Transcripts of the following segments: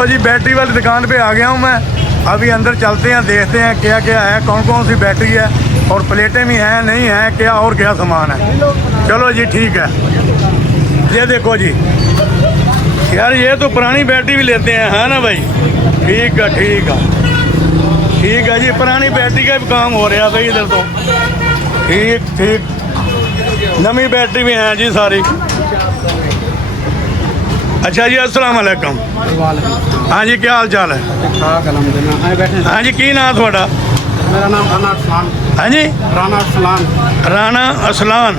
लो जी, battery वाली दुकान पे आ गया हूँ मैं। अभी अंदर चलते हैं, देखते हैं क्या क्या है, कौन कौन सी बैटरी है और प्लेटें भी हैं नहीं हैं, क्या और क्या सामान है। चलो जी ठीक है। ये देखो जी यार, ये तो पुरानी बैटरी भी लेते हैं, है ना भाई? ठीक है ठीक है ठीक है जी, पुरानी बैटरी का भी काम हो रहा भाई इधर तो। ठीक ठीक, नवी बैटरी भी है जी सारी। अच्छा जी, अस्सलाम वालेकुम। हाँ जी, क्या हाल चाल है? हाँ जी, की नाम थोड़ा? मेरा नाम राना अरसलान। हाँ जी, राना अरसलान। राना असलान।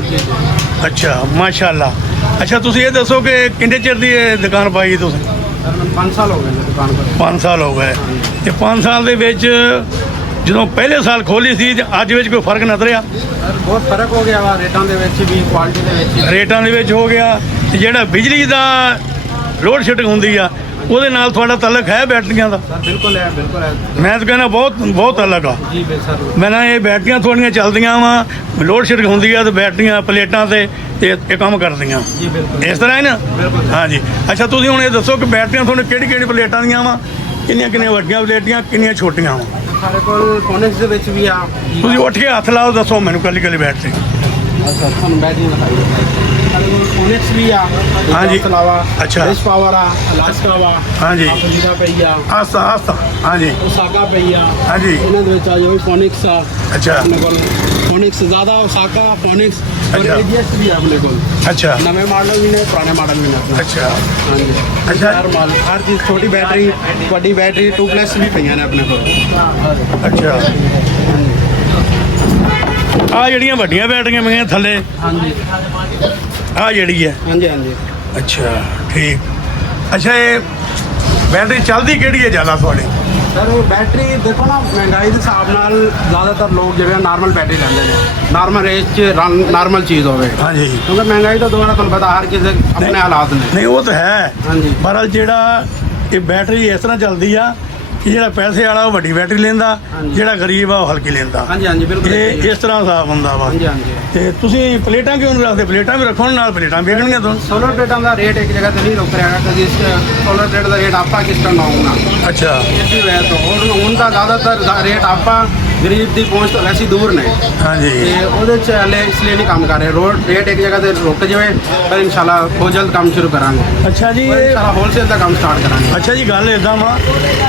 अच्छा माशाल्लाह। अच्छा तुम ये दसो कि किन्ने चिर दी दुकान पाई तुम? सर मैं 5 साल हो गए ने दुकान पर। 5 साल हो गए। ਤੇ 5 ਸਾਲ ਦੇ ਵਿੱਚ ਜਦੋਂ ਪਹਿਲੇ ਸਾਲ ਖੋਲੀ ਸੀ ਤੇ ਅੱਜ ਵਿੱਚ ਕੋਈ ਫਰਕ ਨਜ਼ਰ ਆ? ਸਰ ਬਹੁਤ ਫਰਕ ਹੋ ਗਿਆ ਵਾ, ਰੇਟਾਂ ਦੇ ਵਿੱਚ ਵੀ, ਕੁਆਲਿਟੀ ਦੇ ਵਿੱਚ। ਰੇਟਾਂ ਦੇ ਵਿੱਚ ਹੋ ਗਿਆ। ਤੇ ਜਿਹੜਾ ਬਿਜਲੀ ਦਾ ਲੋਡ ਸ਼ੈਡਿੰਗ ਹੁੰਦੀ ਆ ਉਹਦੇ ਨਾਲ ਤੁਹਾਡਾ ਤਾਲੁਕ ਹੈ ਬੈਟਰੀਆਂ ਦਾ? ਸਰ ਬਿਲਕੁਲ ਹੈ, ਬਿਲਕੁਲ ਹੈ। ਮੈਂ ਤਾਂ ਕਹਿੰਦਾ ਬਹੁਤ ਅਲੱਗ ਆ। ਜੀ ਸਰ। ਮੈਂ ਨਾ ਇਹ ਬੈਟਰੀਆਂ ਥੋੜੀਆਂ ਚੱਲਦੀਆਂ ਵਾ, ਲੋਡ ਸ਼ੈਡਿੰਗ ਹੁੰਦੀ ਆ ਤੇ ਬੈਟਰੀਆਂ ਪਲੇਟਾਂ ਤੇ ਇਹ ਕੰਮ ਕਰਦੀਆਂ ਜੀ ਬਿਲਕੁਲ ਇਸ ਤਰ੍ਹਾਂ ਹੈ ਨਾ? ਬਿਲਕੁਲ। ਹਾਂਜੀ। ਅੱਛਾ ਤੁਸੀਂ ਹੁਣ ਇਹ ਦੱਸੋ ਕਿ ਬੈਟਰੀਆਂ ਤੁਹਾਨੂੰ ਕਿਹੜੀ ਪਲੇਟਾਂ ਦੀਆਂ ਵਾ, ਕਿੰਨੀਆਂ ਵੱਡੀਆਂ ਪਲੇਟੀਆਂ, ਕਿੰਨੀਆਂ ਛੋਟੀਆਂ ਵਾ? ਸਾਡੇ ਕੋਲ ਫੋਨਿਕਸ ਦੇ ਵਿੱਚ ਵੀ ਆ। ਤੁਸੀਂ ਉੱਠ ਕੇ ਹੱਥ ਲਾਓ, ਦੱਸੋ ਮੈਨੂੰ ਕੱਲੀ ਬੈਟਰੀ। ਅੱਛਾ ਤੁਹਾਨੂੰ ਬੈਟਰੀ ਦਿਖਾਈ। ਸਾਡੇ ਕੋਲ ਫੋਨਿਕਸ ਵੀ ਆ। ਹਾਂਜੀ। ਇਸ ਤੋਂ ਇਲਾਵਾ ਅੱਛਾ। ਰਿਸ ਪਾਵਰ ਆ, ਅਲਾਸਕਾ ਵਾ। ਹਾਂਜੀ। ਆਪਣੀਦਾ ਪਈ ਆ, ਆਸਤਾ ਹਾਂਜੀ ਉਸਾਕਾ ਪਈ ਆ। ਹਾਂਜੀ। ਇਹਨਾਂ ਦੇ ਵਿੱਚ ਆ ਜੋ ਫੋਨਿਕਸ ਆ। ਅੱਛਾ ਆਪਣੇ ਕੋਲ ਫੋਨਿਕਸ ਜ਼ਿਆਦਾ, ਉਸਾਕਾ, ਫੋਨਿਕਸ ਔਰ ਅੱਛਾ। AGS ਵੀ ਆ ਆਪਣੇ ਕੋਲ। ਅੱਛਾ ਨਵੇਂ ਮਾਡਲ ਵੀ ਨੇ, ਪੁਰਾਣੇ ਮਾਡਲ ਵੀ ਨੇ ਆਪਣੇ। ਅੱਛਾ ਹਾਂਜੀ। ਅੱਛਾ। ਹਰ ਮਾਲ, ਹਰ ਚੀਜ਼, ਛੋਟੀ ਬੈਟਰੀ, ਵੱਡੀ ਬੈਟਰੀ, 2+ ਵੀ ਪਈਆਂ ਨੇ ਆਪਣੇ ਕੋਲ। ਅੱਛਾ। ਆ ਜਿਹੜੀਆਂ ਵੱਡੀਆਂ ਬੈਟਰੀਆਂ ਪਈਆਂ ਥੱਲੇ, ਹਾਂਜੀ ਆ ਜਿਹੜੀ ਹੈ? ਹਾਂਜੀ ਹਾਂਜੀ। ਅੱਛਾ ਠੀਕ। ਅੱਛਾ ਇਹ ਬੈਟਰੀ ਚੱਲਦੀ ਕਿਹੜੀ ਹੈ ਜ਼ਿਆਦਾ ਤੁਹਾਡੀ? ਸਰ ਇਹ ਬੈਟਰੀ ਦੇਖੋ ਨਾ, ਮਹਿੰਗਾਈ ਦੇ ਹਿਸਾਬ ਨਾਲ ਜ਼ਿਆਦਾਤਰ ਲੋਕ ਜਿਹੜੇ ਨਾਰਮਲ ਬੈਟਰੀ ਲੈਂਦੇ ਨੇ, ਨਾਰਮਲ ਰੇਂਜ 'ਚ ਨਾਰਮਲ ਚੀਜ਼ ਹੋਵੇ। ਹਾਂਜੀ। ਕਿਉਂਕਿ ਮਹਿੰਗਾਈ ਦਾ ਦੌਰ ਹੈ, ਤੁਹਾਨੂੰ ਪਤਾ ਹਰ ਕਿਸੇ ਦੇ ਆਪਣੇ ਹਾਲਾਤ ਨੇ। ਨਹੀਂ ਉਹ ਤਾਂ ਹੈ। ਹਾਂਜੀ। ਪਰ ਜਿਹੜਾ ਇਹ ਬੈਟਰੀ ਇਸ ਤਰ੍ਹਾਂ ਚੱਲਦੀ ਆ ਕਿ ਜਿਹੜਾ ਪੈਸੇ ਵਾਲਾ ਉਹ ਵੱਡੀ ਬੈਟਰੀ ਲੈਂਦਾ, ਹਾਂਜੀ। ਜਿਹੜਾ ਗਰੀਬ ਆ ਉਹ ਹਲਕੀ ਲੈਂਦਾ। ਹਾਂਜੀ ਹਾਂਜੀ ਬਿਲਕੁਲ। ਇਹ ਇਸ ਤਰ੍ਹਾਂ ਹਿਸਾਬ ਹੁੰਦਾ ਵਾ। ਹਾਂਜੀ ਹਾਂਜੀ। ਤੇ ਤੁਸੀਂ ਪਲੇਟਾਂ ਕਿਉਂ ਨਹੀਂ ਰੱਖਦੇ? ਪਲੇਟਾਂ ਵੀ ਰੱਖੋ, ਨਾਲ ਪਲੇਟਾਂ ਵੇਚਣੀਆਂ ਤੁਹਾਨੂੰ। सोलर प्लेटा का रेट एक जगह से नहीं रोक रहा है, कभी सोलर प्लेट का रेट आपका किस तरह ना होगा। अच्छा। इसी वजह तो और उनका ज़्यादातर रेट आपका गरीब की पहुँच तो वैसी दूर ने हाँ जी। हले इसलिए नहीं काम कर रहे। रोड रेट एक जगह से रुक जाए पर इंशाल्लाह बहुत जल्द काम शुरू करांगे। अच्छा जी। इंशाल्लाह होलसेल का काम स्टार्ट करांगे। ਅੱਛਾ ਜੀ, ਗੱਲ ਇਦਾਂ ਵਾ,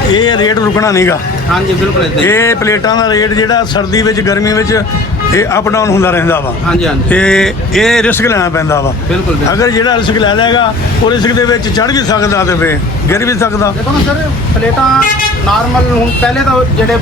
ਇਹ ਰੇਟ ਰੁਕਣਾ ਨਹੀਂਗਾ। हाँ जी बिल्कुल ऐसे ही। ਇਹ ਪਲੇਟਾਂ ਦਾ ਰੇਟ ਜਿਹੜਾ ਸਰਦੀ ਵਿੱਚ ਗਰਮੀ ਵਿੱਚ ਇਹ ਅਪ ਡਾਊਨ ਹੁੰਦਾ ਰਹਿੰਦਾ ਵਾ। हाँ जी हाँ जी ਤੇ ਇਹ ਰਿਸਕ ਲੈਣਾ ਪੈਂਦਾ ਵਾ। बिल्कुल बिल्कुल। ਅਗਰ ਜਿਹੜਾ ਰਿਸਕ ਲੈ ਲਏਗਾ ਉਹ ਰਿਸਕ ਦੇ ਵਿੱਚ ਚੜ ਵੀ ਸਕਦਾ ਤੇ ਫੇ ਗਿਰ ਵੀ ਸਕਦਾ। देखो ना सर, प्लेटा नॉर्मल हूँ पहले तो जेडे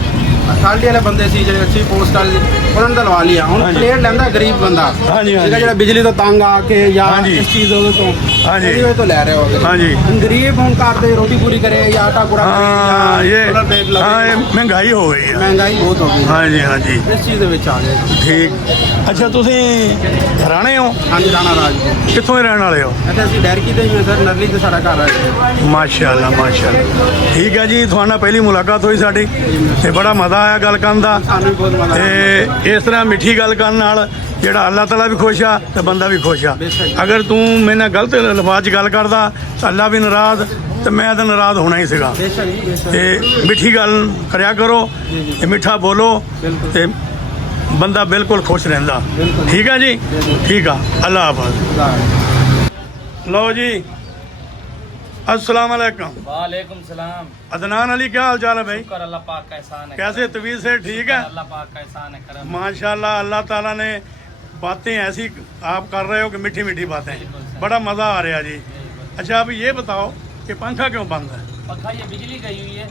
अथॉरिटी वाले बंदे सी जेडे अच्छी पोस्ट वाले उन्होंने तो लवा लिया। हूँ हाँ जी। प्लेट लेंदा गरीब बंदा। हाँ जी, हाँ जी। जेड़ा बिजली तो तंग आके या हाँ जी। इस चीज़ तो हाँ जी। ਇਹਦੀ ਵਜ੍ਹਾ ਤੋਂ ਲੈ ਰਹੇ ਹੋ। हाँ जी। हम गरीब हूँ, घर से रोटी पूरी करे या आटा पूरा हाँ ये सोलर प्लेट लगे। हाँ ये महंगाई हो गई है। महंगाई बहुत हो गई। हाँ जी हाँ जी ਇਸ ਚੀਜ਼ ਦੇ ਵਿੱਚ ਆ ਗਏ। ਠੀਕ। ਅੱਛਾ ਤੁਸੀਂ ਘਰਾਣੇ ਹੋ? ਹਾਂਜੀ ਰਾਣਾ ਰਾਜ ਕਿੱਥੋਂ ਦੇ ਰਹਿਣ ਵਾਲੇ ਹੋ? ਇੱਥੇ ਅਸੀਂ ਡੈਰਕੀ ਤੇ ਹੀ ਹਾਂ ਸਰ, ਨਰਲੀ ਤੇ ਸਾਡਾ ਘਰ ਹੈ। ਮਾਸ਼ਾਅੱਲਾ ਮਾਸ਼ਾਅੱਲਾ। ਠੀਕ ਹੈ ਜੀ, ਤੁਹਾਡੇ ਨਾਲ ਪਹਿਲੀ ਮੁਲਾਕਾਤ ਹੋਈ ਸਾਡੀ ਤੇ ਬੜਾ ਮਜ਼ਾ ਆਇਆ ਗੱਲ ਕਰਨ ਦਾ। ਸਾਨੂੰ ਵੀ ਬਹੁਤ ਮਜ਼ਾ ਆਇਆ। ਤੇ ਇਸ ਤਰ੍ਹਾਂ ਮਿੱਠੀ ਗੱਲ ਕਰਨ ਨਾਲ ਜਿਹੜਾ ਅੱਲਾਹ ਤਾਲਾ ਵੀ ਖੁਸ਼ ਆ ਤੇ ਬੰਦਾ ਵੀ ਖੁਸ਼ ਆ। ਬੇਸ਼ੱਕ। ਅਗਰ ਤੂੰ ਮੇਰੇ ਨਾਲ ਗਲਤ ਲਫ਼ਾਜ਼ 'ਚ ਗੱਲ ਕਰਦਾ ਤਾਂ ਅੱਲਾਹ ਵੀ ਨਾਰਾਜ਼ ਤੇ ਮੈਂ ਤਾਂ ਨਾਰਾਜ਼ ਹੋਣਾ ਹੀ ਸੀਗਾ। ਬੇਸ਼ੱਕ ਜੀ ਬੇਸ਼ੱਕ। ਤੇ ਮਿੱਠੀ ਗੱਲ ਕਰਿਆ ਕਰੋ ਤੇ ਮਿੱਠਾ ਬੋਲੋ ਬਿਲਕੁਲ। ਤੇ ਬੰਦਾ ਬਿਲਕੁਲ ਖੁਸ਼ ਰਹਿੰਦਾ। ਬਿਲਕੁਲ। ਠੀਕ ਆ ਜੀ? ਠੀਕ ਆ, ਅੱਲਾਹ ਹਾਫਿਜ਼। ਲਓ ਜੀ, अस्सलाम वालेकुम। वालेकुम सलाम। अदनान अली, क्या हाल चाल है भाई? शुक्र अल्लाह पाक का एहसान है। कैसे तबीयत से ठीक है? अल्लाह पाक का एहसान है, करम है। माशाल्लाह, अल्लाह ताला ने बातें ऐसी आप कर रहे हो कि मीठी मीठी बातें, बड़ा मज़ा आ रहा जी। अच्छा अब ये बताओ कि पंखा क्यों बंद है? पंखा ये बिजली गई हुई है।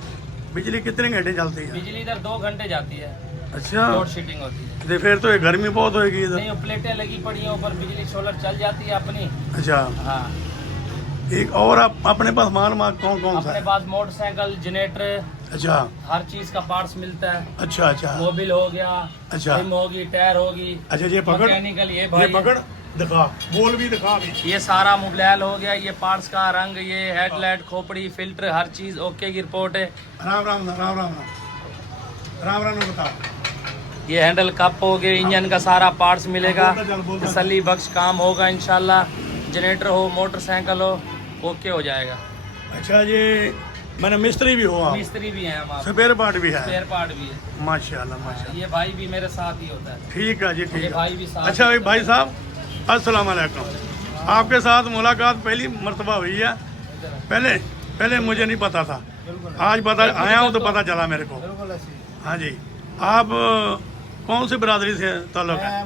बिजली कितने घंटे चलती है? बिजली इधर 2 घंटे जाती है, अच्छा, लोड शेडिंग होती है। तो फिर तो ये गर्मी बहुत होगी इधर। नहीं, वो प्लेटें लगी पड़ी हैं ऊपर, बिजली सोलर चल जाती है अपनी। अच्छा, हाँ। एक और आप अपने पास माल कौन कौन सा अपने है? पास मोटरसाइकिल, जनरेटर, अच्छा हर चीज का पार्ट्स मिलता है। अच्छा अच्छा मोबिल हो गया, अच्छा। रिम होगी, टायर होगी। अच्छा, ये पकड़, मैकेनिकल ये ये भाई पकड़ दिखा, बोल भी दिखा भी। ये सारा मोबाइल हो गया, ये पार्ट्स का रंग, ये हेडलाइट, खोपड़ी, फिल्टर, हर चीज ओके की रिपोर्ट है। राम राम राम राम राम राम बता। ये हैंडल कप हो गए, इंजन का सारा पार्ट्स मिलेगा, बोलता चल। तसल्ली बख्श काम होगा इंशाल्लाह। जनरेटर हो, मोटरसाइकिल हो, ओके हो जाएगा। अच्छा, ये मैंने मिस्त्री भी हो आप, मिस्त्री भी हैं हम आप, स्पेयर पार्ट भी है। स्पेयर पार्ट भी है। माशाल्लाह माशाल्लाह। ये भाई भी मेरे साथ ही होता है। ठीक है जी, ठीक ये है। भाई भी साथ अच्छा ही भाई साहब, अस्सलाम वालेकुम। आपके साथ मुलाकात पहली मर्तबा हुई है। पहले मुझे नहीं पता था, आज पता आया हूँ तो पता चला मेरे को। हाँ जी, आप कौन सी बरादरी से ताल्लुक है?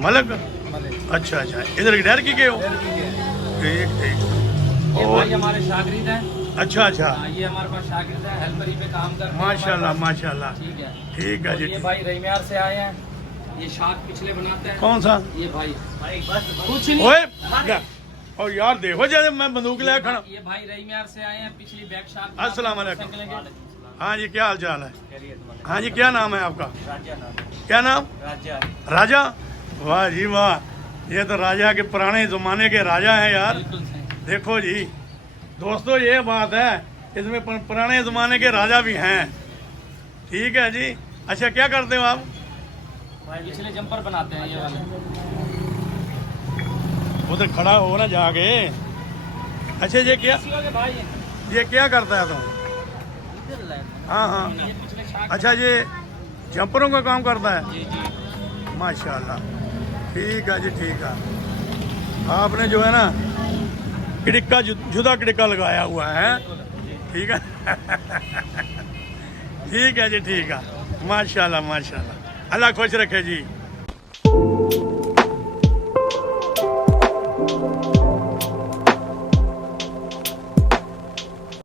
मलक। अच्छा अच्छा, इधर डर की के हो? ठीक ठीक। ये और भाई हमारे शागिर्द हैं। अच्छा अच्छा, हाँ, ये हमारे पास शागिर्द हैं, हेल्परी पे काम करते हैं माशाल्लाह हमारे पास। माशाल्लाह। ठीक है। ठीक है और जी, ये ठीक। भाई रईम्यार से आए हैं, ये शाख पिछले बनाते हैं। कौन सा? ये भाई बस कुछ नहीं। ओए और यार देखो जैसे मैं बंदूक ले खड़ा। ये भाई रईम्यार से आए हैं, पिछली बैक शाख। अस्सलाम वालेकुम। हाँ जी, क्या हाल चाल है? हाँ जी, क्या नाम है आपका? क्या नाम? राजा। वाह जी वाह, ये तो राजा के पुराने जमाने के राजा हैं यार। बिल्कुल सही। देखो जी दोस्तों, ये बात है, इसमें पुराने ज़माने के राजा भी हैं। ठीक है जी। अच्छा, क्या करते हो आप? पिछले जंपर बनाते हैं ये वाले। उधर खड़ा हो ना जाके। अच्छा, ये क्या भाई ये क्या करता है तुम? हाँ हाँ, ये पिछले शाख। अच्छा, ये जंपरों का काम करता है। जी जी। माशाल्लाह। ठीक है जी, ठीक है। आपने जो है ना किड़िक्का जुदा किड़िक्का लगाया हुआ है। ठीक है। ठीक है जी, ठीक है। माशाल्लाह माशाल्लाह, अल्लाह खुश रखे जी।